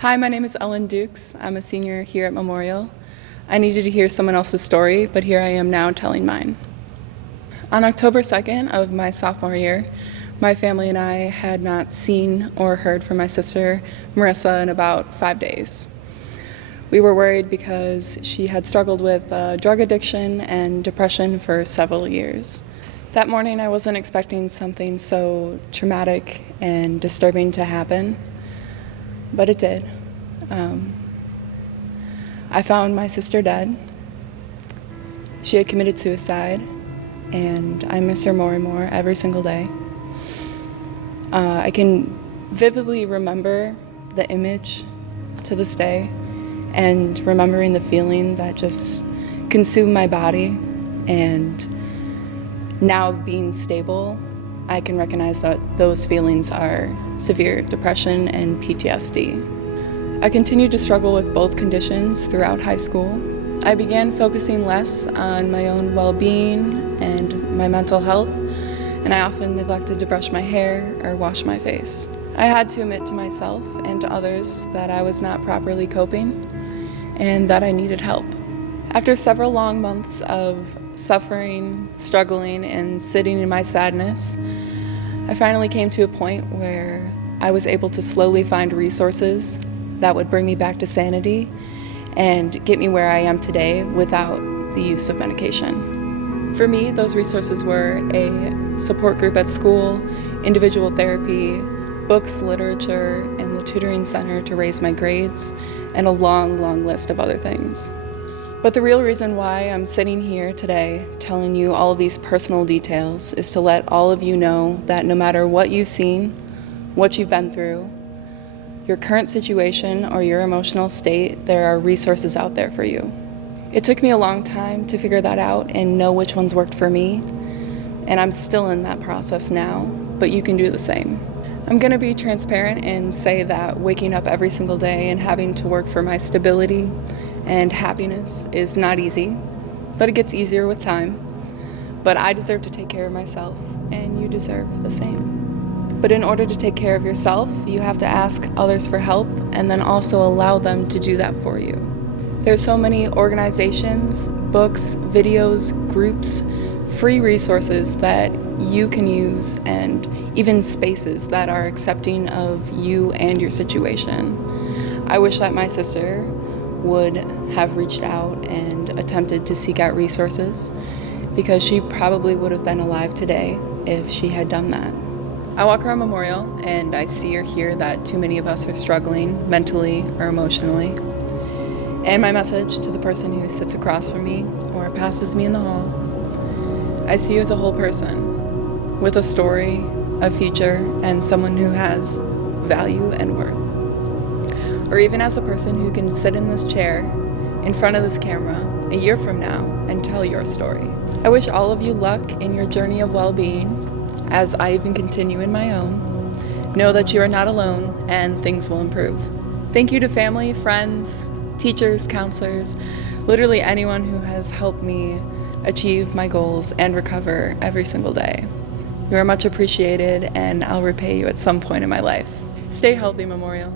Hi, my name is Ellen Dukes. I'm a senior here at Memorial. I needed to hear someone else's story, but here I am now telling mine. On October 2nd of my sophomore year, my family and I had not seen or heard from my sister, Marissa, in about 5 days. We were worried because she had struggled with drug addiction and depression for several years. That morning, I wasn't expecting something so traumatic and disturbing to happen, but it did. I found my sister dead. She had committed suicide, and I miss her more and more every single day. I can vividly remember the image to this day, and remembering the feeling that just consumed my body. And now being stable, I can recognize that those feelings are severe depression and PTSD. I continued to struggle with both conditions throughout high school. I began focusing less on my own well-being and my mental health, and I often neglected to brush my hair or wash my face. I had to admit to myself and to others that I was not properly coping and that I needed help. After several long months of suffering, struggling, and sitting in my sadness, I finally came to a point where I was able to slowly find resources that would bring me back to sanity and get me where I am today without the use of medication. For me, those resources were a support group at school, individual therapy, books, literature, and the tutoring center to raise my grades, and a long, long list of other things. But the real reason why I'm sitting here today telling you all of these personal details is to let all of you know that no matter what you've seen, what you've been through, your current situation or your emotional state, there are resources out there for you. It took me a long time to figure that out and know which ones worked for me, and I'm still in that process now, but you can do the same. I'm going to be transparent and say that waking up every single day and having to work for my stability and happiness is not easy, but it gets easier with time. But I deserve to take care of myself, and you deserve the same. But in order to take care of yourself, you have to ask others for help and then also allow them to do that for you. There's so many organizations, books, videos, groups, free resources that you can use, and even spaces that are accepting of you and your situation. I wish that my sister would have reached out and attempted to seek out resources, because she probably would have been alive today if she had done that. I walk around Memorial and I see or hear that too many of us are struggling mentally or emotionally. And my message to the person who sits across from me or passes me in the hall, I see you as a whole person with a story, a future, and someone who has value and worth. Or even as a person who can sit in this chair in front of this camera a year from now and tell your story. I wish all of you luck in your journey of well-being, as I even continue in my own. Know that you are not alone and things will improve. Thank you to family, friends, teachers, counselors, literally anyone who has helped me achieve my goals and recover every single day. You are much appreciated, and I'll repay you at some point in my life. Stay healthy, Memorial.